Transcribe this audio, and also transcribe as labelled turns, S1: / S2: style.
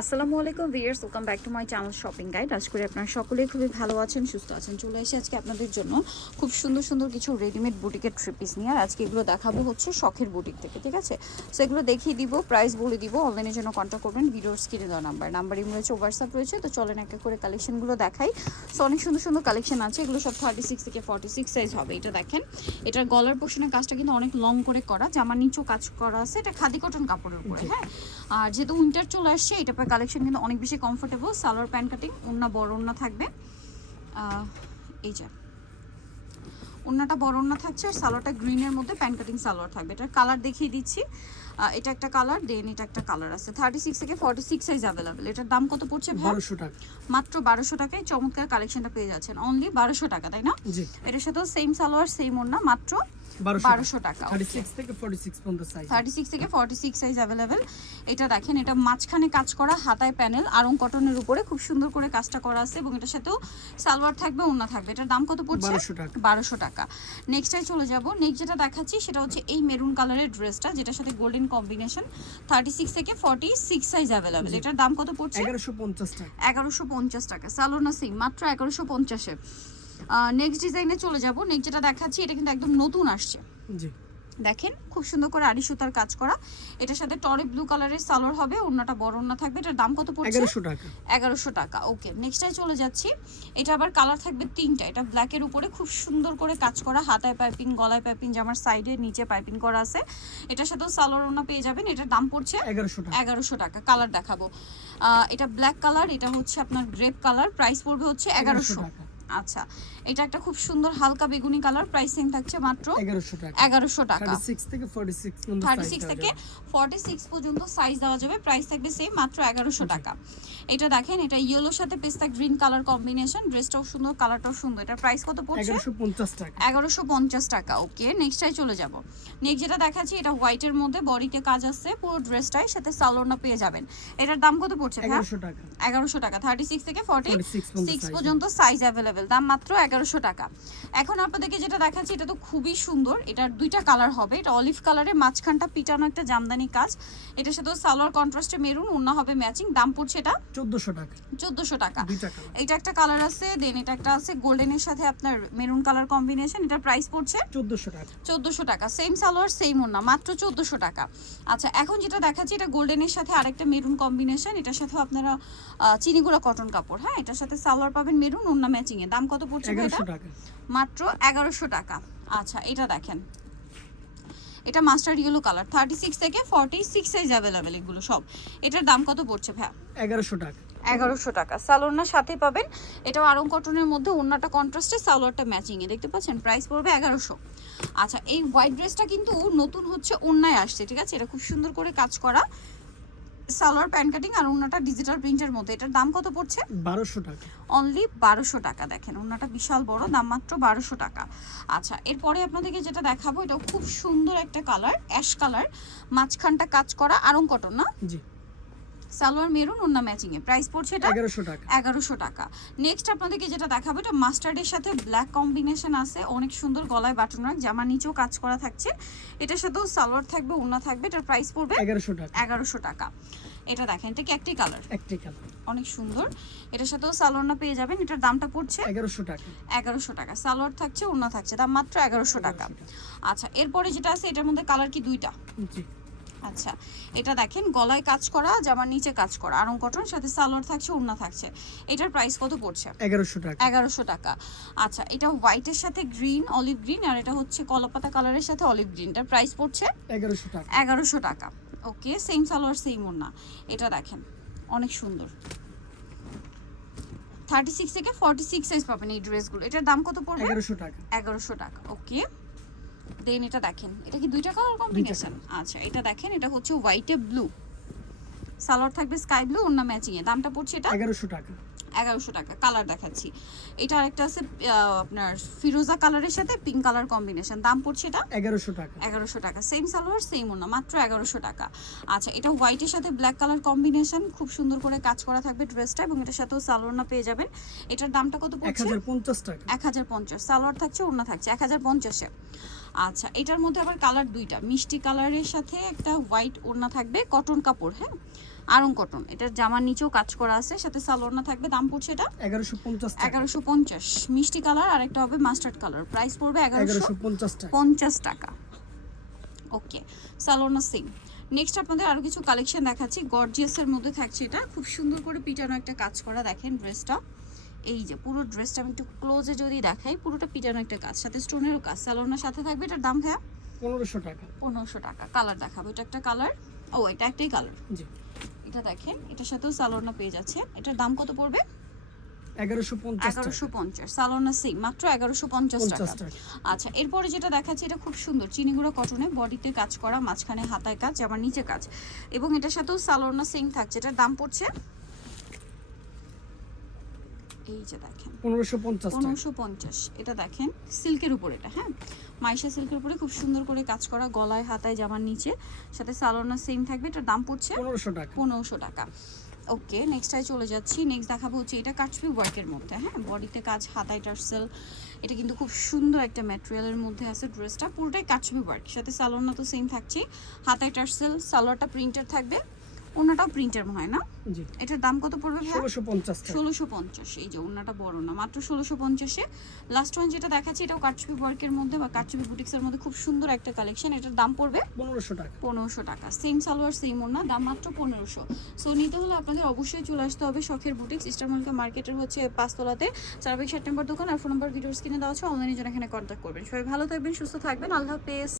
S1: আসসালামু আলাইকুম viewers welcome back to my channel shopping guide আজ করে আপনারা সকলেই খুবই ভালো আছেন সুস্থ আছেন। চলে এসে আজকে আপনাদের জন্য খুব সুন্দর সুন্দর কিছু রেডিমেড বুটিকের থ্রি পিস নিয়ে। আর আজকে এগুলো দেখাবো হচ্ছে শখের বুটিক থেকে ঠিক আছে? সো এগুলো দেখিয়ে দিব প্রাইস বলে দিব অনলাইনের জন্য কন্ট্যাক্ট করবেন ভিডিওর স্ক্রিনে দেওয়া নাম্বার নাম্বার ইম রয়েছে হোয়াটসঅ্যাপ রয়েছে তো চলেন একটা করে কালেকশনগুলো দেখাই। সো অনেক সুন্দর সুন্দর কালেকশন আছে এগুলো সব থার্টি সিক্স থেকে ফর্টি সিক্স সাইজ হবে এটা দেখেন। এটার গলার পোর্শনের কাজটা কিন্তু অনেক লং করে করা জামার নিচেও কাজ করা আছে এটা খাদি কটন কাপড়ের উপরে হ্যাঁ? আর যেহেতু উইন্টার চলে আসছে এটা পর কালেকশন কিন্তু অনেক বেশি কমফোর্টেবল সালোয়ার প্যান্ট কাটিং ওন্না বড় ওন্না থাকবে। এই যে। ওন্নাটা বড় ওন্না থাকছে আর সালোয়ারটা গ্রিনের মধ্যে, প্যান্ট কাটিং সালোয়ার থাকবে। এটার কালার দেখিয়ে দিচ্ছি। এটা একটা কালার দেন এটা একটা কালার আছে। থার্টি সিক্স থেকে ফর্টি সিক্স সাইজ অ্যাভেলেবেল এটার দাম কত পড়ছে ভাই?
S2: বারোশো টাকা।
S1: মাত্র বারোশো টাকায় চমৎকার কালেকশনটা পেয়ে যাচ্ছেন। অনলি বারোশো টাকা তাই না?
S2: জি।
S1: এটার সাথেও সেম সালোয়ার সেম ওন্না মাত্র
S2: বারোশো
S1: বারোশো টাকা
S2: থার্টি সিক্স থেকে ফর্টি সিক্স পর্যন্ত সাইজ
S1: থার্টি সিক্স থেকে ফর্টি সিক্স সাইজ অ্যাভেলেবেল এটা দেখেন এটা মাঝখানে কাজ করা হাতায় প্যানেল আরং কটনের উপরে খুব সুন্দর করে কাজটা করা আছে এবং এটার সাথেও সালোয়ার থাকবে ওড়না থাকবে। এটার দাম কত পড়ছে?
S2: বারোশো টাকা।
S1: বারোশো টাকা। নেক্সটে চলে যাব। নেক্সট যেটা দেখাচ্ছি সেটা হচ্ছে এই মেরুন কালারের ড্রেসটা যেটার সাথে গোল্ডেন কম্বিনেশন থার্টি সিক্স থেকে ফর্টি সিক্স সাইজ অ্যাভেলেবেল এটার দাম কত পড়ছে?
S2: এগারোশো পঞ্চাশ টাকা।
S1: এগারোশো পঞ্চাশ টাকা। সালোনা সিং মাত্র এগারোশো পঞ্চাশে। নেক্সট ডিজাইনে চলে যাব। নেক্সট যেটা দেখাচ্ছি এটা কিন্তু একদম নতুন আসছে।
S2: জি।
S1: দেখেন খুব সুন্দর করে আড়ি সুতার কাজ করা। এটার সাথে টরে ব্লু কালারের সালোয়ার হবে ওড়নাটা বড় ওড়না থাকবে। এটার দাম কত পড়ছে?
S2: এগারোশো টাকা।
S1: এগারোশো টাকা ওকে নেক্সটটাই চলে যাচ্ছি। এটা আবার কালার থাকবে তিনটা এটা ব্ল্যাকের উপরে খুব সুন্দর করে কাজ করা হাতায় পাইপিং গলায় পাইপিং জামার সাইডে নিচে পাইপিং করা আছে। এটার সাথেও সালোয়ার ওড়না পেয়ে যাবেন এটার দাম পড়ছে
S2: এগারোশো টাকা।
S1: এগারোশো টাকা কালার দেখাবো। আহ, এটা ব্ল্যাক কালার এটা হচ্ছে আপনার গ্রেপ কালার প্রাইস পড়বে হচ্ছে এগারোশো।
S2: টাকা।
S1: আচ্ছা এটা একটা খুব সুন্দর হালকা বেগুনি কালার প্রাইসিং থাকছে মাত্র
S2: এগারোশো টাকা।
S1: এগারোশো টাকা।
S2: থার্টি সিক্স থেকে ফর্টি সিক্স পর্যন্ত
S1: থার্টি
S2: size
S1: সিক্স
S2: দেওয়া
S1: থেকে
S2: যাবে।
S1: ফর্টি সিক্স পর্যন্ত সাইজ দেওয়া যাবে প্রাইস থাকবে সেম মাত্র এগারোশো টাকা। এটা দেখেন এটা ইয়েলোর সাথে পেস্তা গ্রিন কালার কম্বিনেশন ড্রেসটাও সুন্দর কালারটাও সুন্দর। এটা প্রাইস কত পড়ছে?
S2: এগারোশো পঞ্চাশ টাকা।
S1: এগারোশো পঞ্চাশ টাকা ওকে নেক্সটটাই চলে যাব। নেক্সট যেটা দেখাচ্ছি এটা হোয়াইটের মধ্যে বডিতে কাজ আছে পুরো ড্রেসটাই সাথে সালোনা পেয়ে যাবেন। এটার দাম কত পড়ছে ভাইয়া?
S2: এগারোশো টাকা।
S1: এগারোশো টাকা থার্টি সিক্স থেকে ফর্টি
S2: 46 পর্যন্ত
S1: সাইজ অ্যাভেলেবেল দাম মাত্র এগারোশো টাকা। এখন আপনাদেরকে যেটা দেখাচ্ছি এটা তো খুবই সুন্দর। এটার দুইটা কালার হবে। এটা অলিভ কালারের মাঝখানটা পিটানো একটা জামদানি কাজ। এটার সাথে সালোয়ার কন্ট্রাস্টে মেরুন ওড়না হবে ম্যাচিং দাম পড়ছে এটা
S2: চোদ্দশো টাকা।
S1: চোদ্দোশো টাকা। এটা একটা কালার আছে দেন এটা একটা আছে গোল্ডেনের সাথে আপনার মেরুন কালার কম্বিনেশন এটার প্রাইস পড়ছে
S2: চোদ্দশো টাকা।
S1: চোদ্দোশো টাকা। সেম সালোয়ার সেম ওড়না মাত্র চোদ্দোশো টাকা। আচ্ছা এখন যেটা দেখাচ্ছি এটা গোল্ডেনের সাথে আরেকটা মেরুন কম্বিনেশন এটার সাথেও আপনারা আহ, চিনিগুড়া কটন কাপড় হ্যাঁ? এটার সাথে সালোয়ার পাবেন মেরুন ওড়না ম্যাচিং এ দাম কত পড়ছে মাত্র এগারোশো টাকা। আচ্ছা এটা দেখেন। এটা mustard yellow colour thirty six থেকে ফর্টি সিক্স সাইজ অ্যাভেলেবেল এগুলো সব। এটার দাম কত পড়ছে ভাই
S2: এগারোশো টাকা।
S1: এগারোশো টাকা। সালোয়ারনার সাথে পাবেন। এটাও আরং কটনের মধ্যে অন্যটা কন্ট্রাস্টে সালোয়ারটা ম্যাচিংয়ে দেখতে পাচ্ছেন? প্রাইস পড়বে এগারোশো। আচ্ছা এই হোয়াইট ড্রেসটা কিন্তু নতুন হচ্ছে অন্যায় আসছে ঠিক আছে? এটা খুব সুন্দর করে কাজ করা। সালোয়ার প্যান্ট কাটিং আর ওনাটা ডিজিটাল প্রিন্টের মধ্যে। এটার দাম কত পড়ছে?
S2: বারোশো টাকা।
S1: অনলি বারোশো টাকা দেখেন। ওনাটা বিশাল বড় দাম মাত্র বারোশো টাকা। আচ্ছা এরপরে আপনাদেরকে যেটা দেখাবো এটা খুব সুন্দর একটা কালার অ্যাশ কালার মাঝখানটা কাজ করা আরং কটন না?
S2: জি।
S1: সালোয়ার মেরুন ওন্না ম্যাচিং এ। প্রাইস পড়ছে এটা
S2: এগারোশো টাকা।
S1: এগারোশো টাকা। নেক্সট আপনাদেরকে যেটা দেখাবো এটা মাস্টার্ডের সাথে ব্ল্যাক কম্বিনেশন আছে। অনেক সুন্দর গলায় বাটন রাখ জামার নিচেও কাজ করা থাকছে। এটার সাথেও সালোয়ার থাকবে ওন্না থাকবে এটার প্রাইস পড়বে
S2: এগারোশো টাকা।
S1: এগারোশো টাকা। এটা দেখেন এটা কি একটি কালার
S2: একটি কালার
S1: অনেক সুন্দর। এটার সাথেও সালোয়ারটা পেয়ে যাবেন এটার দামটা পড়ছে
S2: এগারোশো টাকা।
S1: এগারোশো টাকা। সালোয়ার থাকছে ওড়না থাকছে দাম মাত্র এগারোশো টাকা। আচ্ছা এরপরে যেটা আছে এটার মধ্যে কালার কি দুইটা?
S2: জি।
S1: আচ্ছা এটা দেখেন গলায় কাজ করা জামার নিচে কাজ করা আরং কটন সাথে সালোয়ার থাকছে ওড়না থাকছে। এটার প্রাইস কত পড়ছে?
S2: এগারোশো টাকা।
S1: এগারোশো টাকা। আচ্ছা এটা হোয়াইটের সাথে গ্রিন অলিভ গ্রিন আর এটা হচ্ছে কলাপাতা কালারের সাথে অলিভ গ্রিনটার প্রাইস পড়ছে?
S2: এগারোশো টাকা।
S1: এগারোশো টাকা। ওকে সেম সালোয়ার সেম ওড়না। এটা দেখেন অনেক সুন্দর। থার্টি সিক্স থেকে ফর্টি সিক্স সাইজ পাবেন এই ড্রেসগুলো এটার দাম কত পড়বে?
S2: এগারোশো টাকা।
S1: এগারোশো টাকা। ওকে দেন এটা দেখেন। এটা কি দুইটা কালার কম্বিনেশন আচ্ছা এটা দেখেন এটা হচ্ছে হোয়াইট এ ব্লু সালোয়ার থাকবে স্কাই ব্লু অন্য ম্যাচিং এ। দামটা পড়ছে এটা
S2: 1100 টাকা।
S1: এগারোশো টাকা কালার দেখাচ্ছি। এটা আরেকটা আছে আপনার ফিরোজা কালারের সাথে পিঙ্ক কালার কম্বিনেশন দাম পড়ছে এটা?
S2: এগারোশো টাকা।
S1: এগারোশো টাকা। সেম সালোয়ার সেম ওনা মাত্র এগারোশো টাকা। আচ্ছা এটা হোয়াইটের সাথে ব্ল্যাক কালার কম্বিনেশন খুব সুন্দর করে কাজ করা থাকবে ড্রেসটা এবং এটার সাথেও সালোয়ার না পেয়ে যাবেন। এটার দামটা কত
S2: এক
S1: পড়ছে
S2: হাজার পঞ্চাশ টাকা।
S1: এক হাজার পঞ্চাশ। সালোয়ার থাকছে ওড়না থাকছে এক হাজার পঞ্চাশে। আচ্ছা এটার মধ্যে আবার কালার দুইটা। মিষ্টি কালারের সাথে একটা হোয়াইট ওড়না থাকবে কটন কাপড় হ্যাঁ? আরং কটন। এটার জামার নিচেও কাজ করা আছে সাথে সালোয়ার থাকবে দাম পড়ছে এটা
S2: এগারোশো পঞ্চাশ টাকা।
S1: এগারোশো পঞ্চাশ। মিষ্টি কালার আর একটা হবে মাস্টার্ড কালার প্রাইস পড়বে এগারোশো
S2: পঞ্চাশ টাকা।
S1: ওকে সালোনা সিং নেক্সট আপনাদের আরও কিছু কালেকশন দেখাচ্ছি। গর্জিয়াসের মধ্যে থাকছে এটা। খুব সুন্দর করে পিটানো একটা কাজ করা দেখেন ড্রেসটা এই যে পুরো ড্রেসটা আমি একটু ক্লোজে যদি দেখাই পুরোটা পিটানো একটা কাজ। সাথে স্টোনেরও কাজ। সালোনার সাথে থাকবে এটার দাম হ্যাঁ
S2: পনেরোশো টাকা।
S1: পনেরোশো টাকা। কালার দেখাবো। এটা একটা কালার ও এটা একটাই কালার
S2: জি।
S1: এটা দেখেন এটার সাথেও সালোনা পেয়ে যাচ্ছে। এটার দাম কত পড়বে?
S2: এগারোশো পঞ্চাশ টাকা।
S1: মাত্র আচ্ছা এরপরে যেটা দেখাচ্ছে এটা খুব সুন্দর চিনিগুড়ো কটনে বডিতে কাজ করা মাঝখানে হাতায় কাজ আবার নিচে কাজ। এবং এটার সাথেও সালোনা সিং থাকছে এটার দাম পড়ছে এই যে দেখেন।
S2: পনেরোশো পঞ্চাশ
S1: পনেরোশো পঞ্চাশ। এটা দেখেন সিল্কের উপর এটা হ্যাঁ? মাইশা সিল্কের উপরে খুব সুন্দর করে কাজ করা গলায় হাতায় জামার নিচে। সাথে সালোনা সেম থাকবে এটার দাম পড়ছে
S2: পনেরোশো টাকা।
S1: পনেরোশো টাকা। ওকে নেক্সটটায় চলে যাচ্ছি। নেক্সট দেখাবো হচ্ছে এটা কাটছবি ওয়ার্কের মধ্যে হ্যাঁ? বডিতে কাজ হাতায় টার্সেল। এটা কিন্তু খুব সুন্দর একটা ম্যাটেরিয়ালের মধ্যে আছে ড্রেসটা পুরোটাই কাটছবি ওয়ার্ক সাথে সালোয়ারটা তো সেম থাকছে হাতায় টার্সেল সালোয়ারটা প্রিন্টার থাকবে। ওনাটাও প্রিন্টার হয় না? এটার দাম কত পড়বে
S2: ষোলোশো পঞ্চাশ
S1: ষোলোশো পঞ্চাশ এই যে ওনাটা বড় না মাত্র ষোলোশো পঞ্চাশে। লাস্ট ওয়ান যেটা দেখাচ্ছি এটাও কাটছবি ওয়ার্কের মধ্যে বা কাটছবি বুটিক্সের মধ্যে খুব সুন্দর একটা কালেকশন এটার দাম পড়বে?
S2: পনেরোশো টাকা।
S1: পনেরোশো টাকা। সেম সালোয়ার সেম ওনা দাম মাত্র পনেরোশো। সো নিতে হলে আপনাদের অবশ্যই চলে আসতে হবে শখের বুটিক্স ইস্টারমালকা মার্কেটের হচ্ছে পাঁচতলাতে। চারবিক ষাট নম্বর দোকান আর ফোন নম্বর ভিডিওস কিনে দেওয়া আছে অনলাইনে জন্য এখানে কন্ট্যাক্ট করবেন। সবাই ভালো থাকবেন সুস্থ থাকবেন। আল্লাহ হাফেজ।